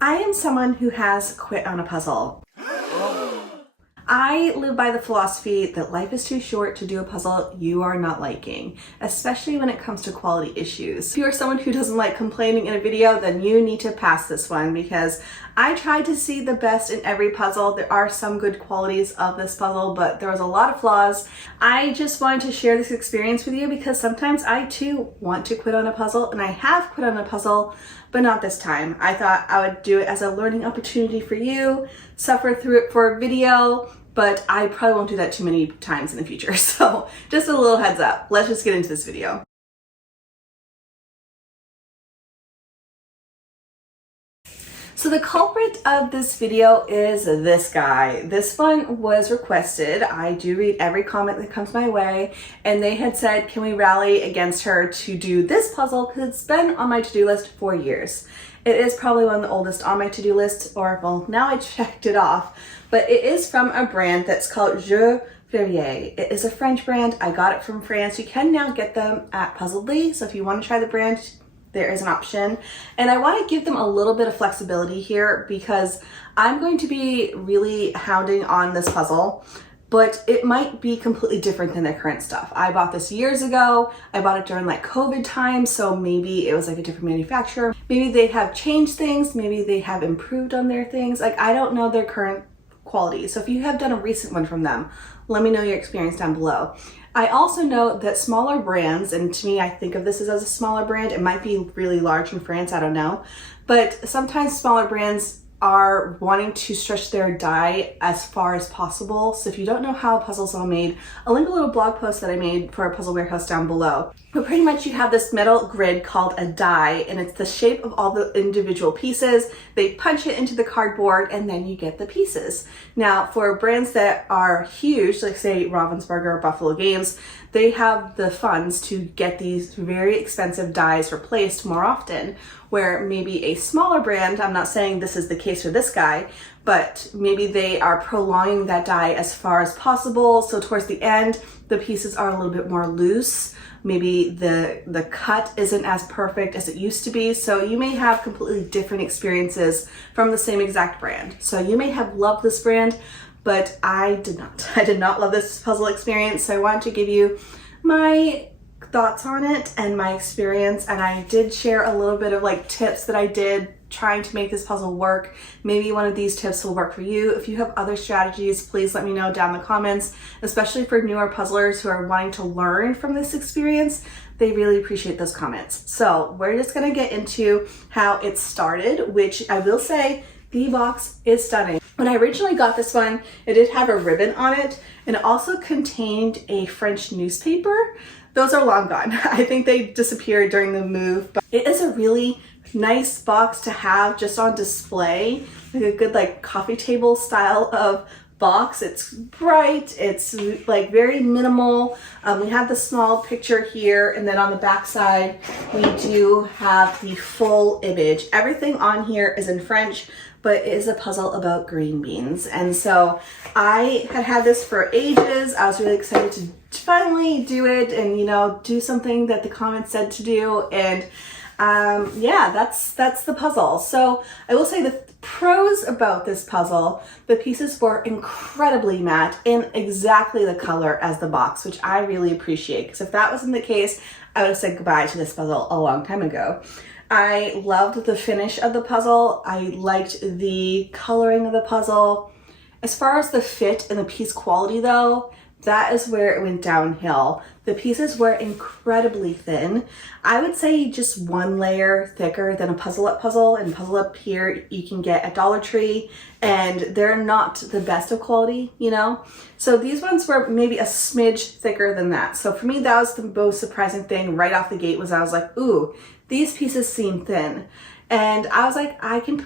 I am someone who has quit on a puzzle. I live by the philosophy that life is too short to do a puzzle you are not liking, especially when it comes to quality issues. If you are someone who doesn't like complaining in a video, then you need to pass this one because I tried to see the best in every puzzle. There are some good qualities of this puzzle, but there was a lot of flaws. I just wanted to share this experience with you because sometimes I too want to quit on a puzzle, and I have quit on a puzzle, but not this time. I thought I would do it as a learning opportunity for you, suffer through it for a video, but I probably won't do that too many times in the future. So just a little heads up. Let's just get into this video. So the culprit of this video is this guy. This one was requested. I do read every comment that comes my way, and they had said, can we rally against her to do this puzzle because it's been on my to-do list for years. It is probably one of the oldest on my to-do list, or well, now I checked it off, but it is from a brand that's called Je Verrier. It is a French brand. I got it from France. You can now get them at Puzzledly, so if you want to try the brand, there is an option. And I want to give them a little bit of flexibility here because I'm going to be really hounding on this puzzle, but it might be completely different than their current stuff. I bought this years ago. I bought it during like COVID time, so maybe it was like a different manufacturer. Maybe they have changed things. Maybe they have improved on their things. Like, I don't know their current quality. So if you have done a recent one from them, let me know your experience down below. I also know that smaller brands, and to me, I think of this as a smaller brand. It might be really large in France, I don't know. But sometimes smaller brands are wanting to stretch their die as far as possible. So if you don't know how puzzles are made, I'll link a little blog post that I made for a Puzzle Warehouse down below. But pretty much you have this metal grid called a die, and it's the shape of all the individual pieces. They punch it into the cardboard and then you get the pieces. Now for brands that are huge, like say Ravensburger or Buffalo Games, they have the funds to get these very expensive dies replaced more often, where maybe a smaller brand, I'm not saying this is the case for this guy, but maybe they are prolonging that die as far as possible. So towards the end, the pieces are a little bit more loose. Maybe the cut isn't as perfect as it used to be. So you may have completely different experiences from the same exact brand. So you may have loved this brand, but I did not. I did not love this puzzle experience. So I wanted to give you my thoughts on it and my experience. And I did share a little bit of like tips that I did trying to make this puzzle work. Maybe one of these tips will work for you. If you have other strategies, please let me know down in the comments, especially for newer puzzlers who are wanting to learn from this experience. They really appreciate those comments. So we're just gonna get into how it started, which I will say, the box is stunning. When I originally got this one, it did have a ribbon on it, and it also contained a French newspaper. Those are long gone. I think they disappeared during the move, but it is a really nice box to have just on display, like a good like coffee table style of box. It's bright, it's like very minimal. We have the small picture here, and then on the back side we do have the full image. Everything on here is in French, but it is a puzzle about green beans. And so I had this for ages. I was really excited to finally do it and, you know, do something that the comments said to do. And yeah, that's the puzzle. So I will say the pros about this puzzle, the pieces were incredibly matte in exactly the color as the box, which I really appreciate, because if that wasn't the case, I would have said goodbye to this puzzle a long time ago. I loved the finish of the puzzle. I liked the coloring of the puzzle. As far as the fit and the piece quality though, that is where it went downhill. The pieces were incredibly thin. I would say just one layer thicker than a Puzzle Up puzzle. And Puzzle Up here you can get at Dollar Tree, and they're not the best of quality, you know? So these ones were maybe a smidge thicker than that. So for me, that was the most surprising thing right off the gate, was I was like, ooh, these pieces seem thin. And I was like, I can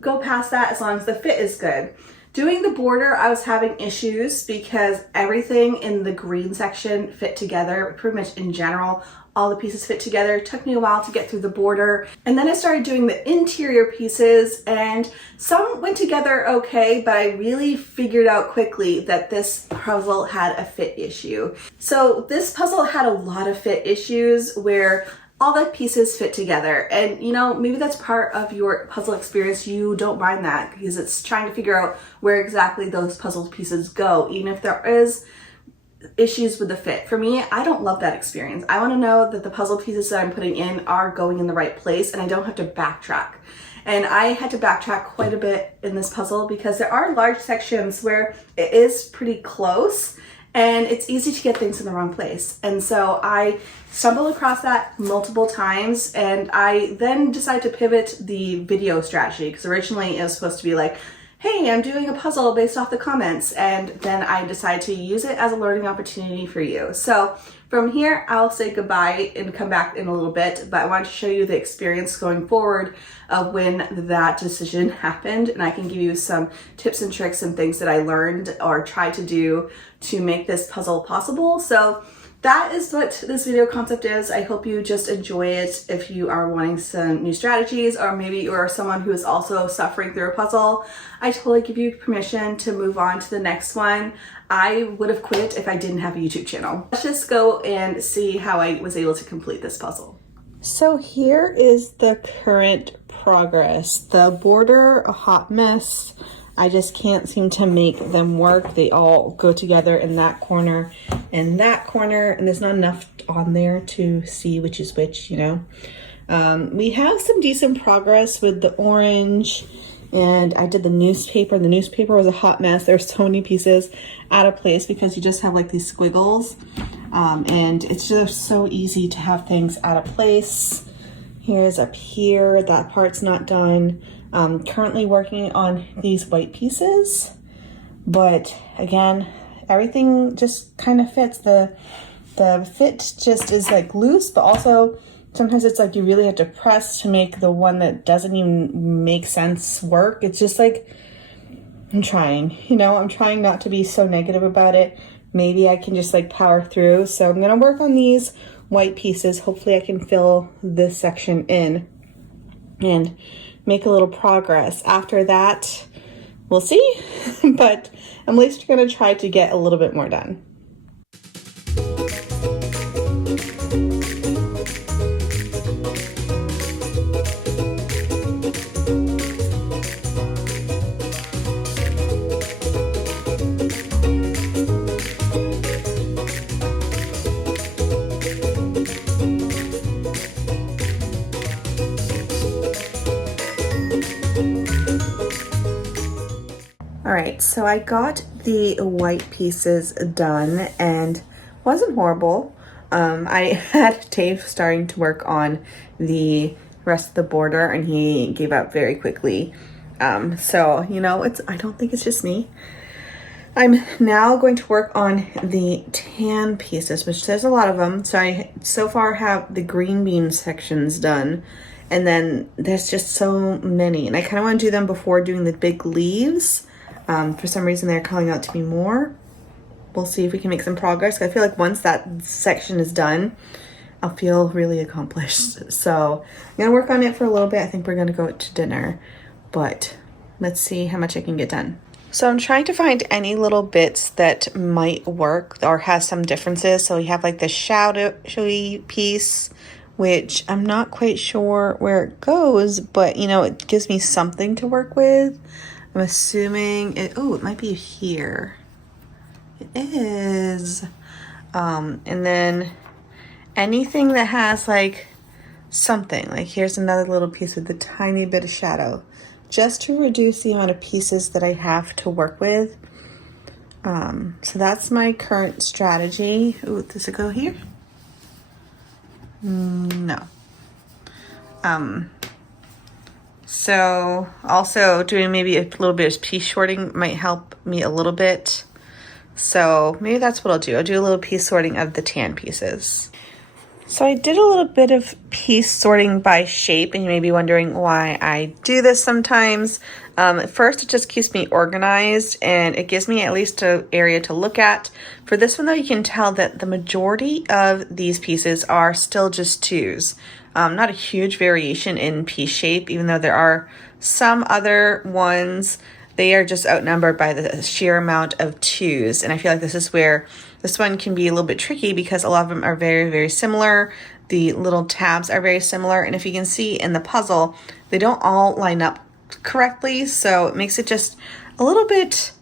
go past that as long as the fit is good. Doing the border, I was having issues because everything in the green section fit together, pretty much in general. All the pieces fit together. It took me a while to get through the border. And then I started doing the interior pieces, and some went together okay, but I really figured out quickly that this puzzle had a fit issue. So this puzzle had a lot of fit issues where all the pieces fit together. And you know, maybe that's part of your puzzle experience. You don't mind that because it's trying to figure out where exactly those puzzle pieces go, even if there is issues with the fit. For me, I don't love that experience. I want to know that the puzzle pieces that I'm putting in are going in the right place and I don't have to backtrack. And I had to backtrack quite a bit in this puzzle because there are large sections where it is pretty close and it's easy to get things in the wrong place. And so I stumbled across that multiple times, and I then decided to pivot the video strategy because originally it was supposed to be like, hey, I'm doing a puzzle based off the comments, and then I decided to use it as a learning opportunity for you. So from here, I'll say goodbye and come back in a little bit, but I wanted to show you the experience going forward of when that decision happened, and I can give you some tips and tricks and things that I learned or tried to do to make this puzzle possible. So that is what this video concept is. I hope you just enjoy it if you are wanting some new strategies, or maybe you are someone who is also suffering through a puzzle. I totally give you permission to move on to the next one. I would have quit if I didn't have a YouTube channel. Let's just go and see how I was able to complete this puzzle. So here is the current progress. The border, a hot mess. I just can't seem to make them work. They all go together in that corner and that corner, and there's not enough on there to see which is which, you know. We have some decent progress with the orange, and I did the newspaper. The newspaper was a hot mess. There's so many pieces out of place because you just have like these squiggles, and it's just so easy to have things out of place. Here's up here, that part's not done. Currently working on these white pieces, but again, everything just kind of fits. The fit just is like loose, but also sometimes it's like you really have to press to make the one that doesn't even make sense work. It's just like, I'm trying, you know, I'm trying not to be so negative about it. Maybe I can just like power through. So I'm gonna work on these white pieces. Hopefully I can fill this section in and make a little progress. After that, we'll see, but I'm at least gonna try to get a little bit more done. All right, so I got the white pieces done and wasn't horrible. I had Dave starting to work on the rest of the border and he gave up very quickly. So, you know, I don't think it's just me. I'm now going to work on the tan pieces, which there's a lot of them. So I so far have the green bean sections done. And then there's just so many. And I kind of want to do them before doing the big leaves. For some reason they're calling out to be more. We'll see if we can make some progress. I feel like once that section is done, I'll feel really accomplished. So I'm gonna work on it for a little bit. I think we're gonna go to dinner, but let's see how much I can get done. So I'm trying to find any little bits that might work or has some differences. So we have like the shadowy piece, which I'm not quite sure where it goes, but you know, it gives me something to work with. I'm assuming it might be here. It is. And then anything that has like something, like here's another little piece with a tiny bit of shadow, just to reduce the amount of pieces that I have to work with. So that's my current strategy. Ooh, does it go here? No. So also doing maybe a little bit of piece sorting might help me a little bit. So maybe that's what I'll do. I'll do a little piece sorting of the tan pieces. So I did a little bit of piece sorting by shape, and you may be wondering why I do this sometimes. First, it just keeps me organized, and it gives me at least an area to look at. For this one, though, you can tell that the majority of these pieces are still just twos. Not a huge variation in piece shape, even though there are some other ones. They are just outnumbered by the sheer amount of twos. And I feel like this is where this one can be a little bit tricky because a lot of them are very, very similar. the little tabs are very similar. And if you can see in the puzzle, they don't all line up correctly. So it makes it just a little bit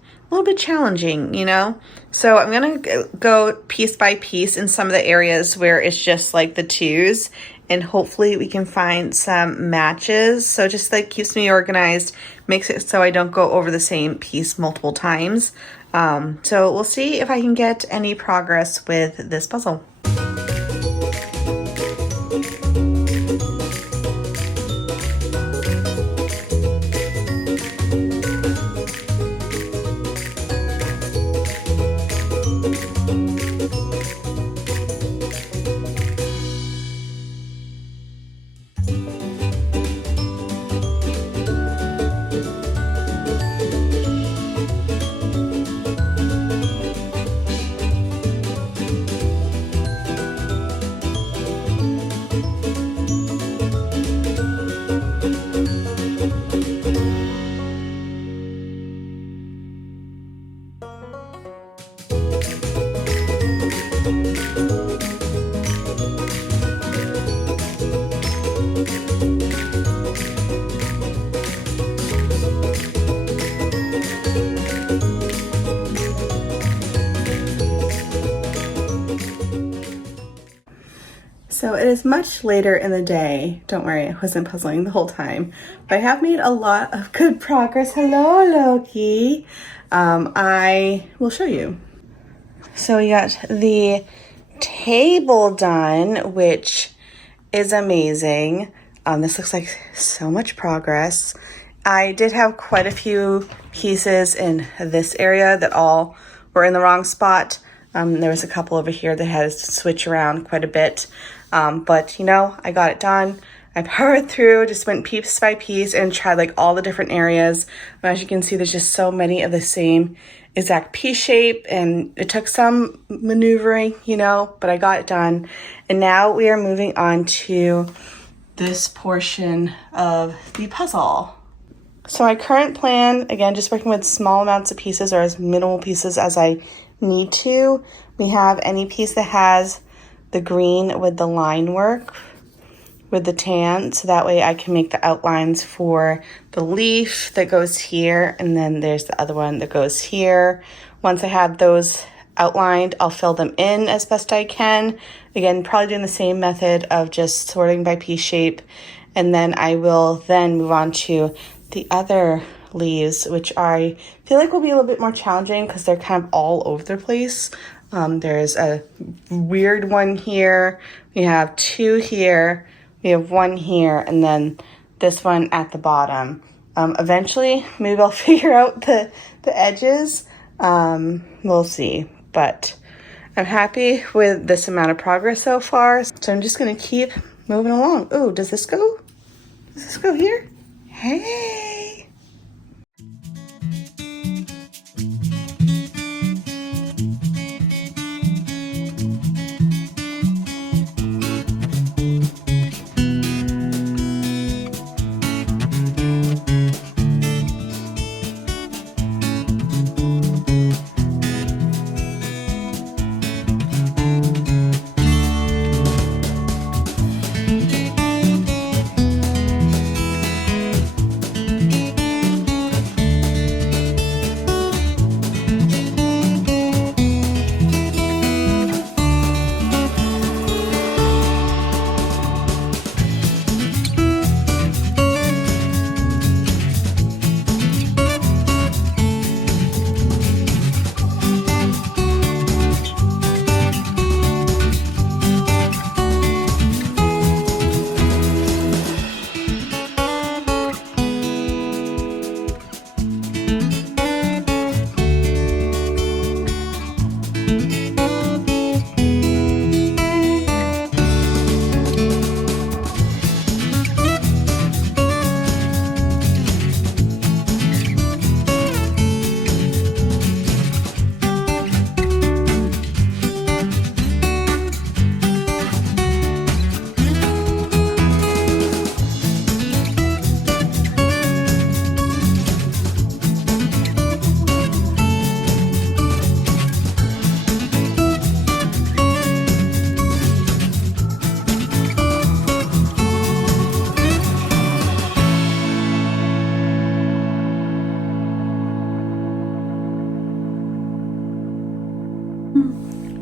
challenging, you know? So I'm gonna go piece by piece in some of the areas where it's just like the twos, and hopefully we can find some matches. So it just like keeps me organized, makes it so I don't go over the same piece multiple times. So we'll see if I can get any progress with this puzzle. So it is much later in the day. Don't worry, I wasn't puzzling the whole time. But I have made a lot of good progress. Hello, Loki. I will show you. So we got the table done, which is amazing. This looks like so much progress. I did have quite a few pieces in this area that all were in the wrong spot. There was a couple over here that had to switch around quite a bit. But you know, I got it done. I powered through, just went piece by piece and tried like all the different areas. And as you can see, there's just so many of the same exact piece shape, and it took some maneuvering, you know, but I got it done. And now we are moving on to this portion of the puzzle. So my current plan, again, just working with small amounts of pieces or as minimal pieces as I need to. We have any piece that has the green with the line work with the tan, so that way I can make the outlines for the leaf that goes here, and then there's the other one that goes here. Once I have those outlined, I'll fill them in as best I can. Again, probably doing the same method of just sorting by piece shape, and then I will then move on to the other leaves, which I feel like will be a little bit more challenging because they're kind of all over the place. There's a weird one here, we have two here, we have one here, and then this one at the bottom. Eventually, maybe I'll figure out the edges. We'll see, but I'm happy with this amount of progress so far. So I'm just gonna keep moving along. Oh, does this go? Does this go here? Hey!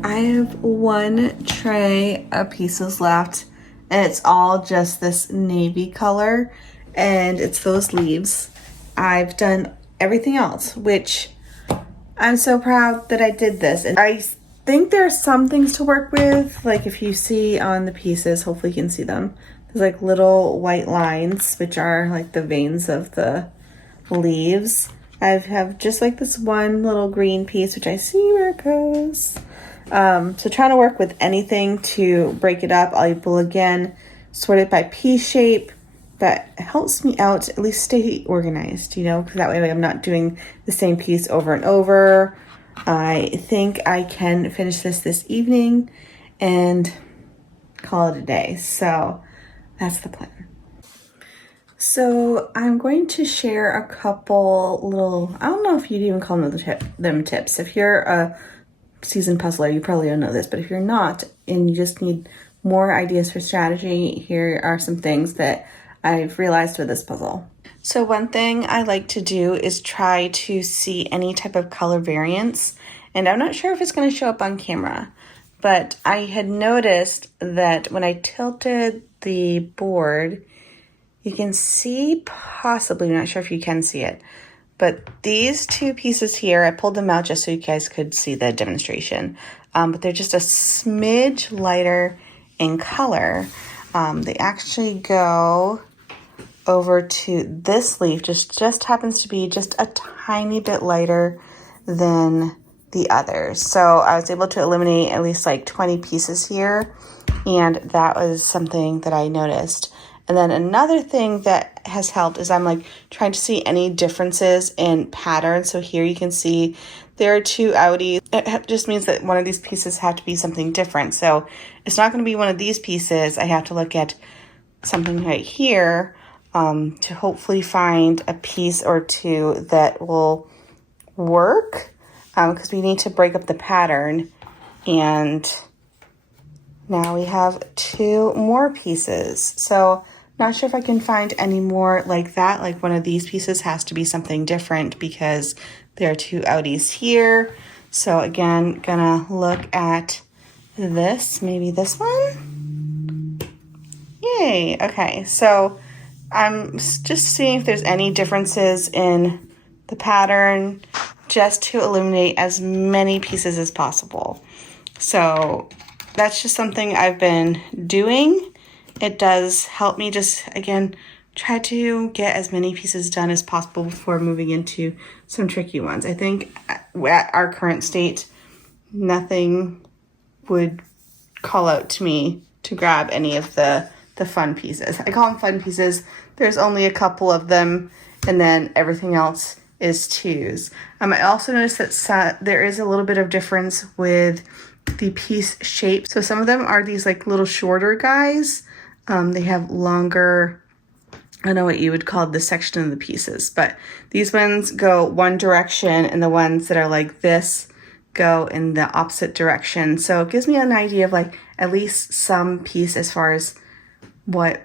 I have one tray of pieces left, and it's all just this navy color, and it's those leaves. I've done everything else, which I'm so proud that I did this. And I think there are some things to work with, like if you see on the pieces, hopefully you can see them. There's like little white lines, which are like the veins of the leaves. I have just like this one little green piece, which I see where it goes. So trying to work with anything to break it up. I will again sort it by piece shape. That helps me out to at least stay organized, you know, because that way like, I'm not doing the same piece over and over. I think I can finish this evening and call it a day. So that's the plan. So I'm going to share a couple little, I don't know if you'd even call them tips. If you're a seasoned puzzler, you probably don't know this, but if you're not and you just need more ideas for strategy, here are some things that I've realized with this puzzle. So one thing I like to do is try to see any type of color variance, and I'm not sure if it's going to show up on camera, but I had noticed that when I tilted the board, you can see possibly, I'm not sure if you can see it, but these two pieces here, I pulled them out just so you guys could see the demonstration, but they're just a smidge lighter in color. They actually go over to this leaf, just happens to be just a tiny bit lighter than the others. So I was able to eliminate at least like 20 pieces here, and that was something that I noticed. And then another thing that has helped is I'm like trying to see any differences in pattern. So here you can see there are two outies. It just means that one of these pieces have to be something different. So it's not going to be one of these pieces. I have to look at something right here to hopefully find a piece or two that will work, because we need to break up the pattern. And now we have two more pieces. So not sure if I can find any more like that. Like one of these pieces has to be something different because there are two outies here. So again, gonna look at this, maybe this one. Yay, okay. So I'm just seeing if there's any differences in the pattern just to eliminate as many pieces as possible. So that's just something I've been doing. It does help me just, again, try to get as many pieces done as possible before moving into some tricky ones. I think at our current state, nothing would call out to me to grab any of the fun pieces. I call them fun pieces. There's only a couple of them, and then everything else is twos. I also noticed that there is a little bit of difference with the piece shape. So some of them are these like little shorter guys. They have longer, I don't know what you would call the section of the pieces, but these ones go one direction and the ones that are like this go in the opposite direction. So it gives me an idea of like at least some piece as far as what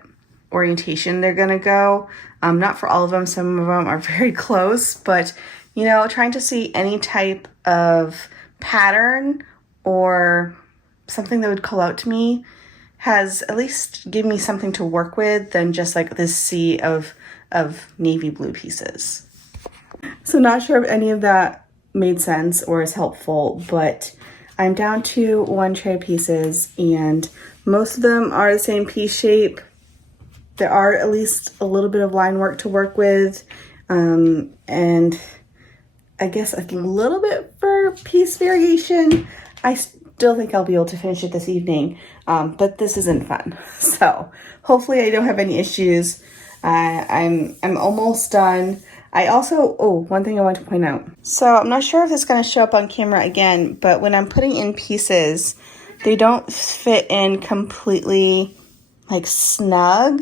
orientation they're gonna go. Not for all of them, some of them are very close, but you know, trying to see any type of pattern or something that would call out to me has at least given me something to work with than just like this sea of navy blue pieces. So not sure if any of that made sense or is helpful, but I'm down to one tray of pieces and most of them are the same piece shape. There are at least a little bit of line work to work with, and I guess a little bit for piece variation. I still think I'll be able to finish it this evening, but this isn't fun. So hopefully I don't have any issues. I'm almost done. I also, one thing I want to point out. So I'm not sure if it's going to show up on camera again, but when I'm putting in pieces, they don't fit in completely like snug.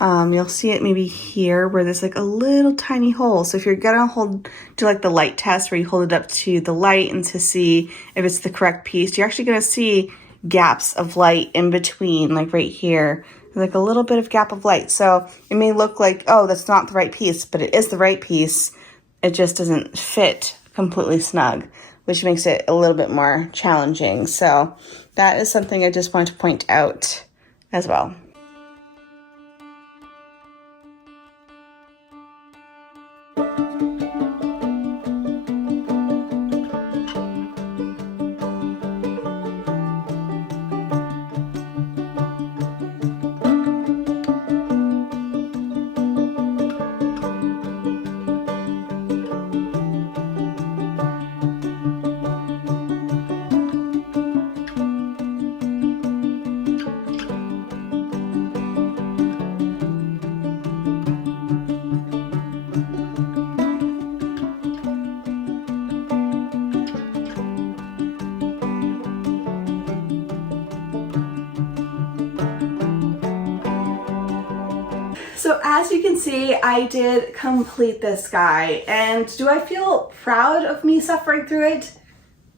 You'll see it maybe here where there's like a little tiny hole. So if you're gonna do like the light test where you hold it up to the light and to see if it's the correct piece, you're actually gonna see gaps of light in between, like right here. There's like a little bit of gap of light. So it may look like, oh, that's not the right piece, but it is the right piece. It just doesn't fit completely snug. which makes it a little bit more challenging. So that is something I just want to point out as well. So as you can see, I did complete this guy, and do I feel proud of me suffering through it?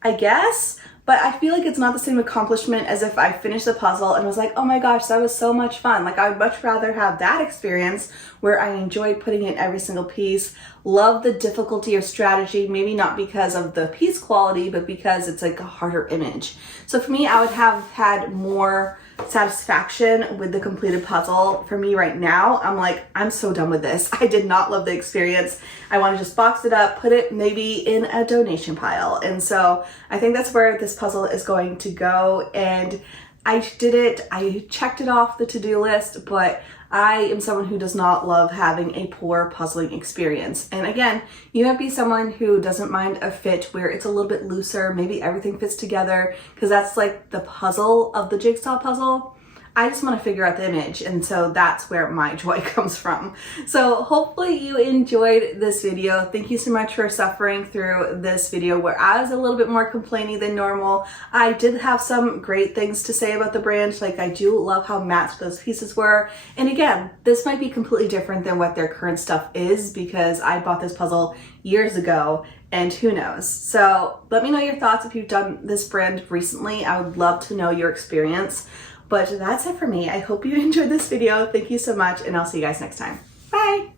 I guess, but I feel like it's not the same accomplishment as if I finished the puzzle and was like, oh my gosh, that was so much fun. Like, I would much rather have that experience where I enjoyed putting in every single piece, love the difficulty of strategy, maybe not because of the piece quality, but because it's like a harder image. So for me, I would have had more satisfaction with the completed puzzle. For me right now, I'm like, I'm so done with this. I did not love the experience. I want to just box it up, put it maybe in a donation pile. And so I think that's where this puzzle is going to go. And I did it. I checked it off the to-do list, but I am someone who does not love having a poor puzzling experience. And again, you might be someone who doesn't mind a fit where it's a little bit looser, maybe everything fits together, because that's like the puzzle of the jigsaw puzzle. I just want to figure out the image, and so that's where my joy comes from. So hopefully you enjoyed this video. Thank you so much for suffering through this video where I was a little bit more complaining than normal. I did have some great things to say about the brand, like I do love how matte those pieces were. And again, this might be completely different than what their current stuff is because I bought this puzzle years ago, and who knows. So let me know your thoughts if you've done this brand recently. I would love to know your experience. But that's it for me. I hope you enjoyed this video. Thank you so much, and I'll see you guys next time. Bye!